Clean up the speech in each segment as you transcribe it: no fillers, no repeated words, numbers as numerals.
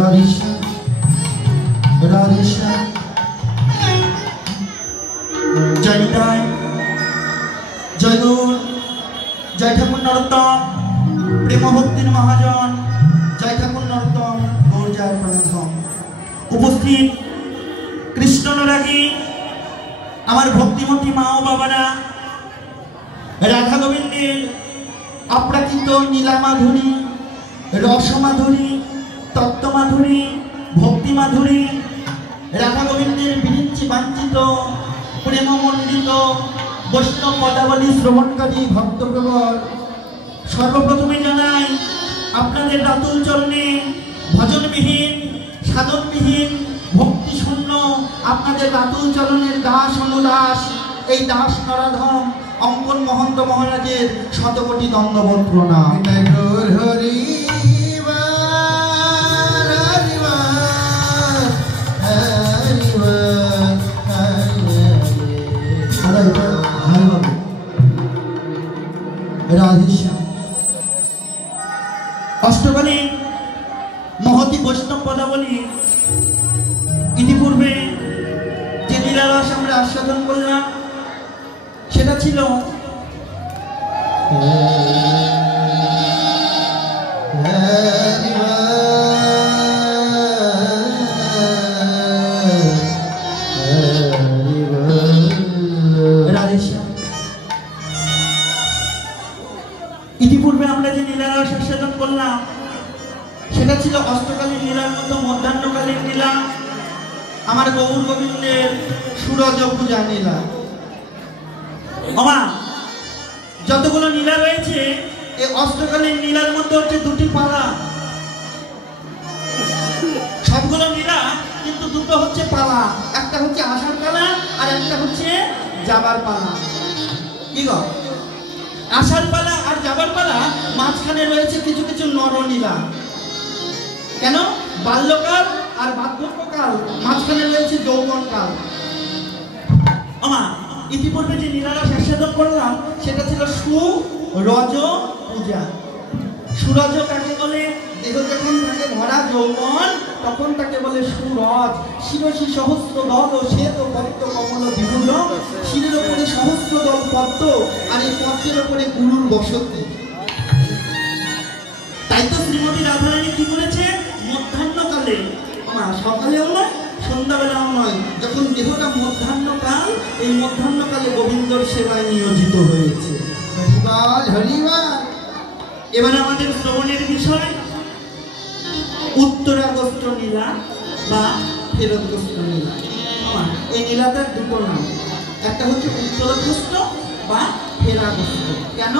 রাধেশ্যাম রাধেশ্যাম জয় নিতাই জয় গৌর জয় ঠাকুর নরোত্তম প্রেম ভক্তির মহাজন জয় ঠাকুর নরোত্তম গৌর জয় প্রণাম। উপস্থিত কৃষ্ণ অনুরাগী আমার ভক্তিমতী মা ও বাবারা, রাধা গোবিন্দের অপ্রাকৃত নীলামাধুরী, রসমাধুরী, তত্ত্বমাধুরী, ভক্তিমাধুরী, রাধা গোবিন্দের বিরিঞ্চি বাঞ্ছিত প্রেমমণ্ডিত বৈষ্ণব পদাবলী শ্রবণকারী ভক্তপ্রবর, সর্বপ্রথমে জানাই আপনাদের রাতুল চরণে ভজনবিহীন, সাধনবিহীন, ভক্তিশূন্য আপনাদের রাতুল চরণের দাস অনুদাস এই দাস নরাধম অঙ্কন মহন্ত মহারাজের শতকোটি দণ্ডবত প্রণাম। রাধেশ্যাম অষ্টকালীন মহতি বৈষ্ণব পদাবলী ইতিপূর্বে যে লীলারস আমরা আস্বাদন করলাম সেটা ছিল রাধেশ্যাম। ইতিপূর্বে আমরা যে লীলারস আস্বাদন করলাম সেটা ছিল অষ্টকালীন লীলার মতো মধ্যাহ্নকালীন লীলা, আমার গৌর গোবিন্দের সুরজ পূজা লীলা। যতগুলো লীলা রয়েছে এই অষ্টকালীন লীলার মধ্যে হচ্ছে দুটি পালা, সবগুলো লীলা কিন্তু দুটো হচ্ছে পালা, একটা হচ্ছে আসার পালা আর একটা হচ্ছে যাবার পালা। কি গো, আসার পালা আর যাবার পালা মাঝখানে রয়েছে কিছু কিছু নরলীলা। কেন? বাল্যকাল আর বার্ধক্যকাল, মাঝখানে রয়েছে যৌবনকাল। ইতিপূর্বে যে লীলারস আস্বাদন করলাম সেটা ছিল সুরজ পূজা। সুরজ কাকে বলে? দেহ যখন থাকে ভরা যৌবন তখন তাকে বলে সুরজ। শিরসি সহস্র দল শ্বেত পদ্ম কমল বিপুল, শিরের ওপরে সহস্র দল পদ্ম আর এই পদ্মের ওপরে গুরুর বসতি। তাই তো শ্রীমতী রাধারানী কি বলেছে? মধ্যাহ্নকালে, সকালেও নয় সন্ধ্যাবেলাও নয়, যখন দেহটা মধ্যাহ্নকাল, এই মধ্যাহ্নকালে গোবিন্দর সেবায় নিয়োজিত হয়েছে। এবার আমাদের শ্রবণের বিষয় উত্তরাগস্ত লীলা বা ফেরতগ্রস্ত লীলা। এই লীলাটার দুটো নাম, একটা হচ্ছে উত্তরাগস্ত বা ফেরাগস্ত। কেন?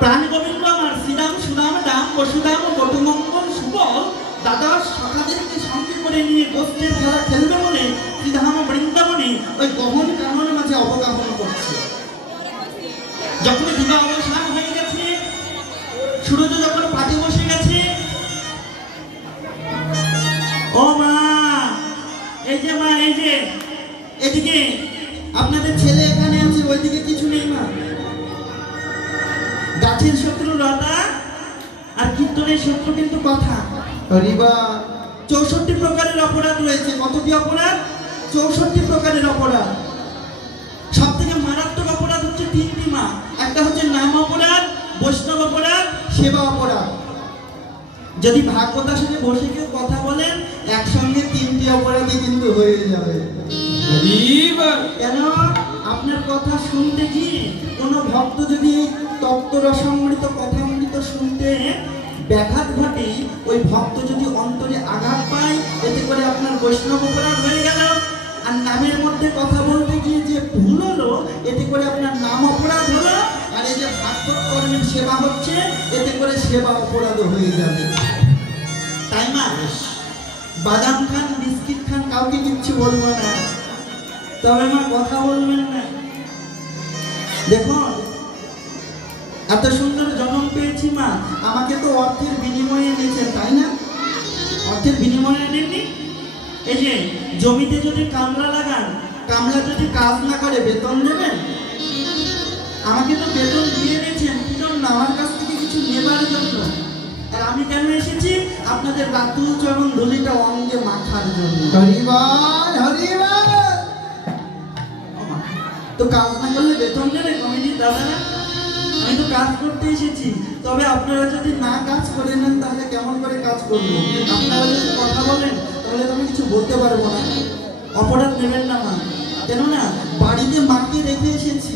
প্রাণ গোবিন্দ আমার শ্রীরাম সুরাম রাম বসুরাম বটুমঙ্গল সুবল দাদা সখাদেরকে সঙ্গে করে নিয়ে গোষ্ঠীর খেলা খেলবে বলে শ্রীধাম বৃন্দাবনে ওই গহন কাননের মাঝে অবগাহন করছে। যখন দিবা অবসান হয়ে গেছে, সূর্য যখন পাতে বসে গেছে, ও মা, এই যে মা, এই যে এদিকে আপনাদের ছেলে এখানে আছে, ওইদিকে কিছু নেই মা। গাছের শত্রু লতা আর কীর্তনের শত্রু কিন্তু কথা। 64 প্রকারের অপরাধ রয়েছে। কতটি অপরাধ? 64 প্রকারের অপরাধ। সব থেকে মারাত্মক অপরাধ হচ্ছে তিনটি মা। একটা হচ্ছে নাম অপরাধ, বৈষ্ণব অপরাধ, সেবা অপরাধ। যদি ভাগবতার সাথে বসে কেউ কথা বলেন একসঙ্গে তিনটি অপরাধই কিন্তু হয়ে যাবে। কেন? আপনার কথা শুনতে গিয়ে কোনো ভক্ত যদি তত্ত্বরসমৃত কথামৃত শুনতে ব্যাঘাত ঘটে, ওই ভক্ত যদি অন্তরে আঘাত পায়, এতে করে আপনার বৈষ্ণব অপরাধ হয়ে গেল। আর নামের মধ্যে কথা বলতে গিয়ে যে ভুল হলো, এতে করে আপনার নাম অপরাধ হলো। আর এই যে ভাগবত কর্মের সেবা হচ্ছে, এতে করে সেবা অপরাধ হয়ে যাবে। তাই না? বাদাম খান, বিস্কিট খান, কাউকে কিচ্ছু বলবো না, তবে আমার কথা বলবেন না। দেখুন, এত সুন্দর জন্ম পেয়েছি মা, আমাকে তো অর্থের বিনিময়ে এনেছেন, তাই না? অর্থের বিনিময়ে এনেননি। এই যে জমিতে যদি কামলা লাগান, কামলা যদি কাজ না করে বেতন দেবেন? আমাকে তো বেতন দিয়ে এনেছেন কি জন্য? আমার কাছ থেকে কিছু নেবার জন্য। আর আমি কেন এসেছি? আপনাদের রাতুল চরণ ধুলিটা অঙ্গে মাখার জন্য। হরিবল হরিবল। তো কাজ না করলে বেতন দেবে কমিটির দাদারা? আমি তো কাজ করতে এসেছি, তবে আপনারা যদি না কাজ করে নেন তাহলে কেমন করে কাজ করবো? আপনারা যদি কথা বলেন তাহলে তো আমি কিছু বলতে পারবো না। অপরাধ নেবেন না মা, কেননা বাড়িতে মাকে রেখে এসেছি।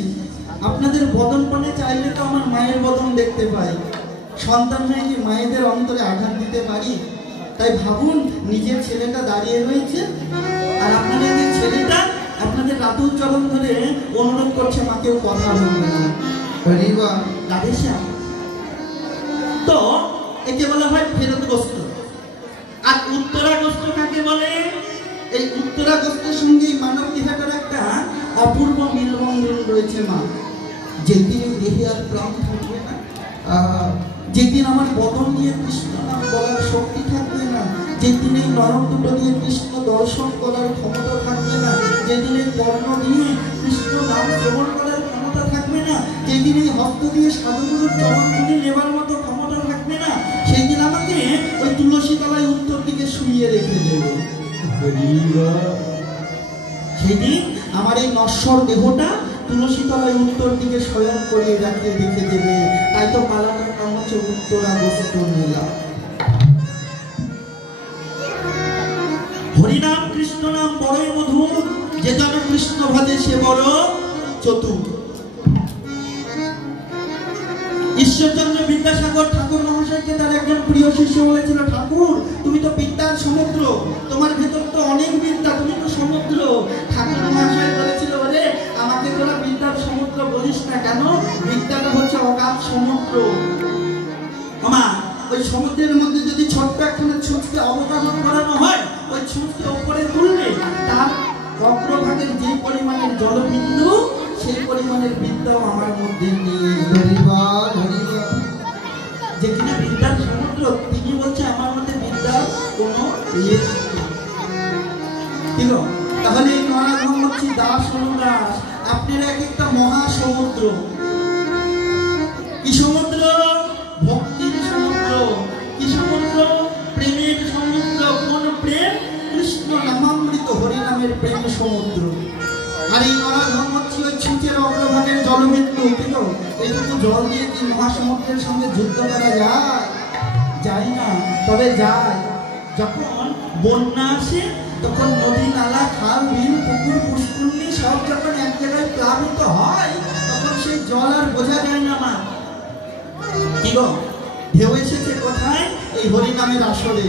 আপনাদের বদন পানে চাইলে তো আমার মায়ের বদন দেখতে পাই। সন্তান হয়ে কি মায়েদের অন্তরে আঘাত দিতে পারি? তাই ভাবুন, নিজের ছেলেটা দাঁড়িয়ে রয়েছে আর আপনাদের যে ছেলেটা আপনাদের রাতুল চরণ ধরে অনুরোধ করছে মাকেও কথা বলবে না। রাধেশ্যাম, তো একে বলা হয় ফেরতগ্রস্ত। আর উত্তরাগ্রস্ত কাকে বলে? এই উত্তরাগ্রস্তের সঙ্গে মানব দেহটার একটা অপূর্ব মিলবন্ধন রয়েছে মা। যেদিন দেহে আর প্রাণ থাকবে না, যেদিন আমার বদন দিয়ে কৃষ্ণ নাম বলার শক্তি থাকবে না, যেদিন এই নরম দুটো দিয়ে কৃষ্ণ দর্শন করার ক্ষমতা থাকবে না, যেদিন এই কর্ণ দিয়ে কৃষ্ণ নাম শ্রবণ করার ক্ষমতা থাকবে না, যেদিন এই হস্ত দিয়ে সাধুগুরুর চরণ তুলে নেবার মতো ক্ষমতা থাকবে না, সেই দিন আমাকে ওই তুলসী তলায় উত্তর দিকে শুইয়ে রেখে দেবে। সেদিন আমার এই নশ্বর দেহটা তুলসী তলায় উত্তর দিকে শয়ন করে রেখে দেবে। তাই তো মালাটার নাম হচ্ছে উত্তরাগ্রস্ত মেলা। হরিনাম কৃষ্ণ নাম বড়ই মধুর, যে যেন কৃষ্ণ ভাজে সে বড় চতুর। ঈশ্বরচন্দ্র বিদ্যাসাগর ঠাকুর মহাশয়কে তার একজন প্রিয় শিষ্য বলেছিল, ঠাকুর তুমি তো বিদ্যার সমুদ্র, তোমার ভেতর তো অনেক বিদ্যা, তুমি তো সমুদ্র। ঠাকুর মহাশয় বলেছিল, বলে আমাকে তোরা বিদ্যার সমুদ্র বলিস না কেন, বিদ্যাটা হচ্ছে অগাধ সমুদ্র। আমা ওই সমুদ্রের মধ্যে যদি ছোট্ট একখানে ছুঁচকে অবগাহন করানো হয়, ওই ছুঁচকে উপরে তুললে তার অগ্রভাগের যে পরিমাণের জলবিন্দু, সেই পরিমাণের বিদ্যাও আমার মধ্যে নেই। যে কিনা বিদ্যার সমুদ্র, তিনি বলছে আমার মধ্যে বিদ্যার কোনো লেশ নেই। তাহলে এই নরাধম হচ্ছে দাস অনুদাস, আপনারা এক একটা মহাসমুদ্র। কি সমুদ্র? ভক্তির সমুদ্র। কি সমুদ্র? প্রেমের সমুদ্র। কোন প্রেম? কৃষ্ণ নামামৃত হরিনামের প্রেম সমুদ্র। আর এই নরাধম হচ্ছে ওই ছুঁচের অগ্রভাগের জলবিন্দু। এইটুকু জল দিয়ে কি মহাসমুদ্রের সঙ্গে যুদ্ধ করা যায়? যায় না। তবে যায় যখন বন্যা আসে, তখন নদী নালা খাল বিল পুকুর পুষ্করণী সব যখন এক জায়গায় প্লাবিত হয়, তখন সেই জল আর বোঝা যায় না মা। কি গো, ঢেউ এসেছে কোথায়? এই হরিনামের আসরে।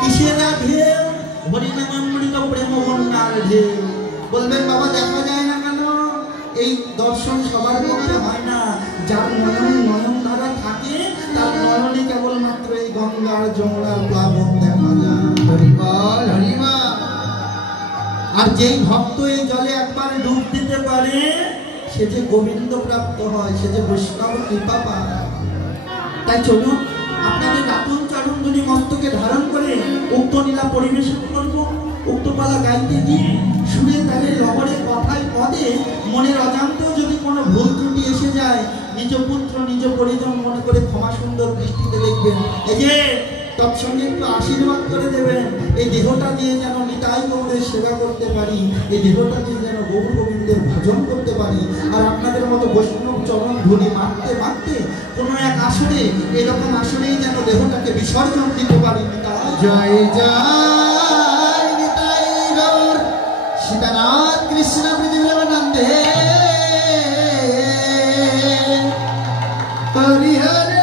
কিসের ঢেউ? হরিনামামৃত প্রেম বন্যার ঢেউ। বলবেন বাবা দেখা যায় না কেন? এই দর্শন সবার পক্ষে হয় না। যার নয়ন ধারা থাকে, তার নয়নে কেবলমাত্র এই গঙ্গার যমুনার প্লাবন দেখা যায়। হরিবল হরিবল। আর যেই ভক্ত এই জলে একবার ডুব দিতে পারে, সে যে গোবিন্দ প্রাপ্ত হয়, সে যে বৈষ্ণব কৃপা পায়। তাই চলুন আপনাদের রাতুল চরণ ধুলি মস্তকে ধারণ করে উক্ত লীলা পরিবেশন করব। উক্ত পালা গাইতে গিয়ে সুরে তালে লবরে কথায় পদে মনের অজান্তেও যদি কোনো ভুল ত্রুটি এসে যায়, নিজ পুত্র নিজ পরিজন মনে করে ক্ষমা সুন্দর দৃষ্টিতে দেখবেন। এই যে তৎসঙ্গে একটু আশীর্বাদ করে দেবেন। এই দেহটা দিয়ে যেন নিতাই গৌরের সেবা করতে পারি, এই দেহটা দিয়ে যেন গৌর গোবিন্দের ভজন করতে পারি। আর আপনাদের মতো বৈষ্ণব চরণ ধুলি মারতে মারতে কোনো এক আসরে, এরকম আসরেই যেন দেহটাকে বিসর্জন দিতে পারি। জয় জয় নিতাই গৌর সীতানাথ কৃষ্ণ পৃথিবীরানন্দে হরি হরে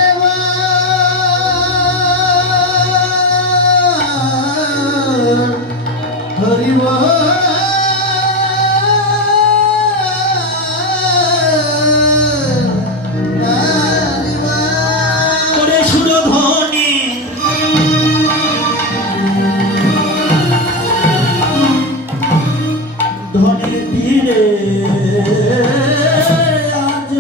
হরি করে সুরধ্বনি ধনের তীরে আজ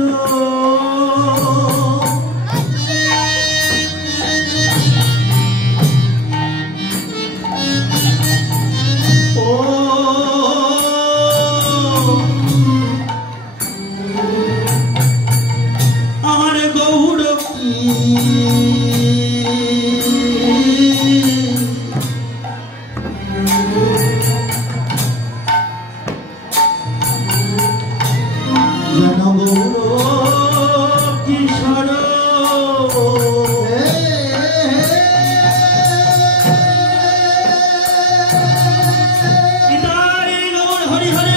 আমার গৌর কি গৌর কিশোর হরি হরি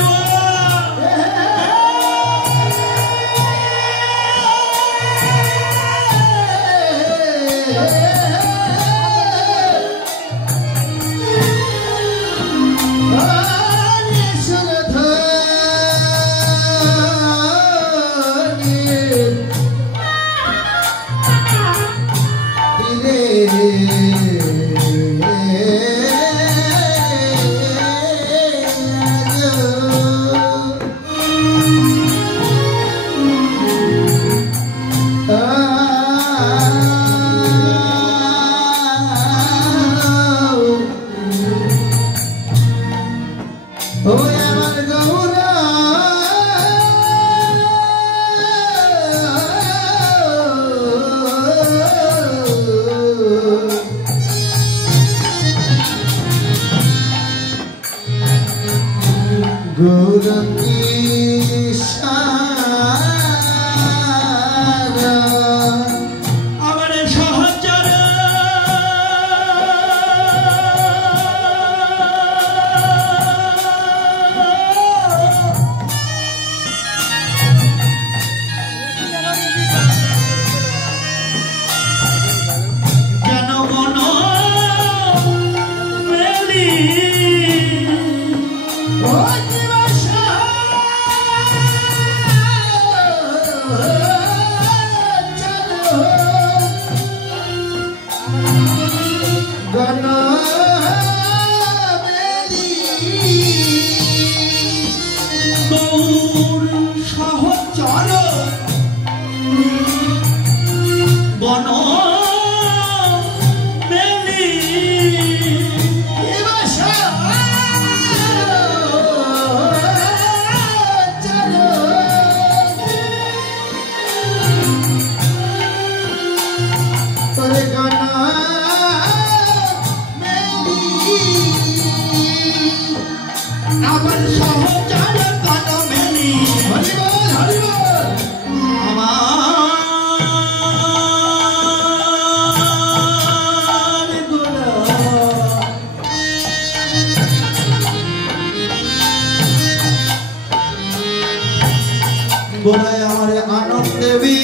গোড়ায় আমার আনন্দ দেবী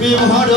বিভর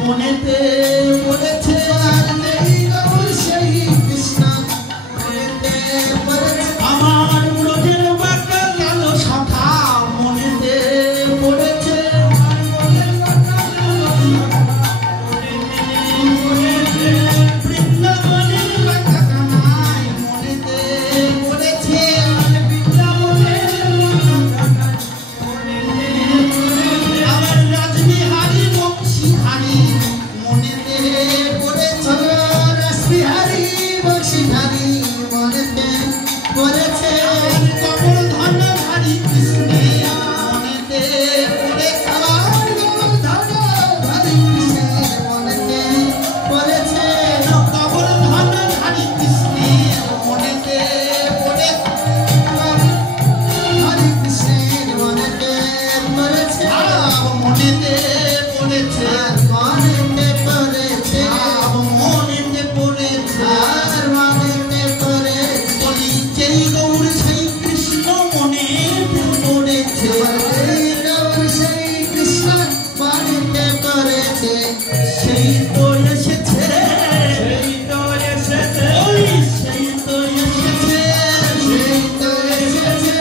মনেতে পড়েছে আমার ব্রজের বাঁকা কালো শাখা মনেতে পড়েছে বৃন্দাবনের বাঁকা কানাই মনেতে পড়েছে আমার রাজবিহারী বংশীহারী মনেতে পড়েছে পড়েছে কমল ধনধারী কৃষ্ণের মনেতে পড়েছে পড়েছে কমল ধনধারী কৃষ্ণের মনেতে পড়েছে মনেতে পড়েছে মনেতে পড়েছে বলি যেই গৌর সেই কৃষ্ণ মনেতে পড়েছে সেই তো এসেছে ওই সেই তো এসেছে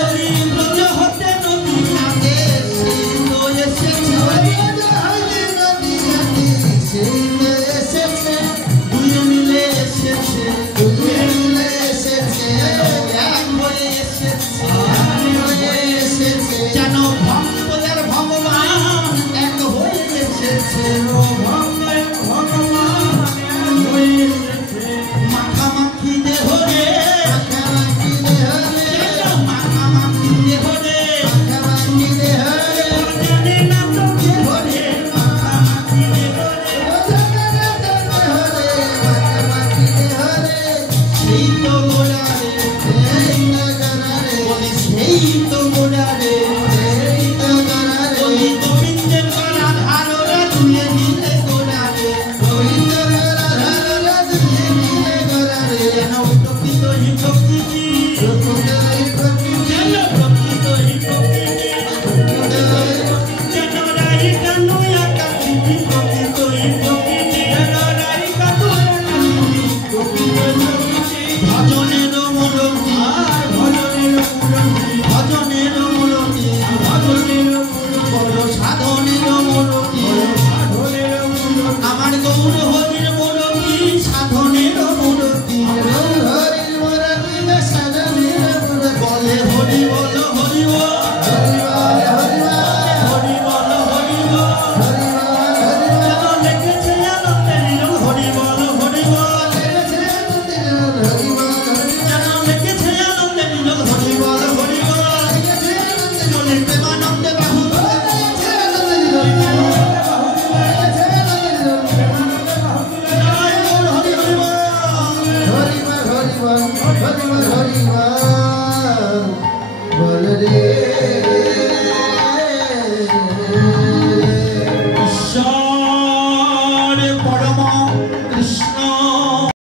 ওই ব্রজ হতে নদী আগে সেই তো এসেছে দুয়ে মিলে এসেছে এক হয়ে এসেছে যেন ভক্তদের ভগবান এক হয়ে এসেছে মাখামাখি দেহ রে মাখামাখি দেহ রে জানে না তো দেহ রে মাখামাখি দেহ রে সেই তো গোড়া রে বলি সেই তো গোড়া রে বলি গোবিন্দের গলা ধাররা তুলে নিলে গোড়া রে যেন প্রকৃত হি প্রকৃতি যেন প্রকৃত হি প্রকৃতি যেন রাইকা নয়া কাছি প্রকৃত হি প্রকৃতি যেন রাইকা নয়া কাছি প্রকৃত হি ভজনের মূলতি ভজনের মূলতি বড় সাধনের মূলতি আমার গৌর হরির মূলতি সাধনের মূলতি বলে হরি বল হরি বল হরি বল হরি বল যেন লেগেছে আনন্দের হরি বল হরি বল যেন লেগেছে আনন্দের হরি বল হরি বল বলে প্রেমানন্দে বাহু জয় গৌর হরি হরি বল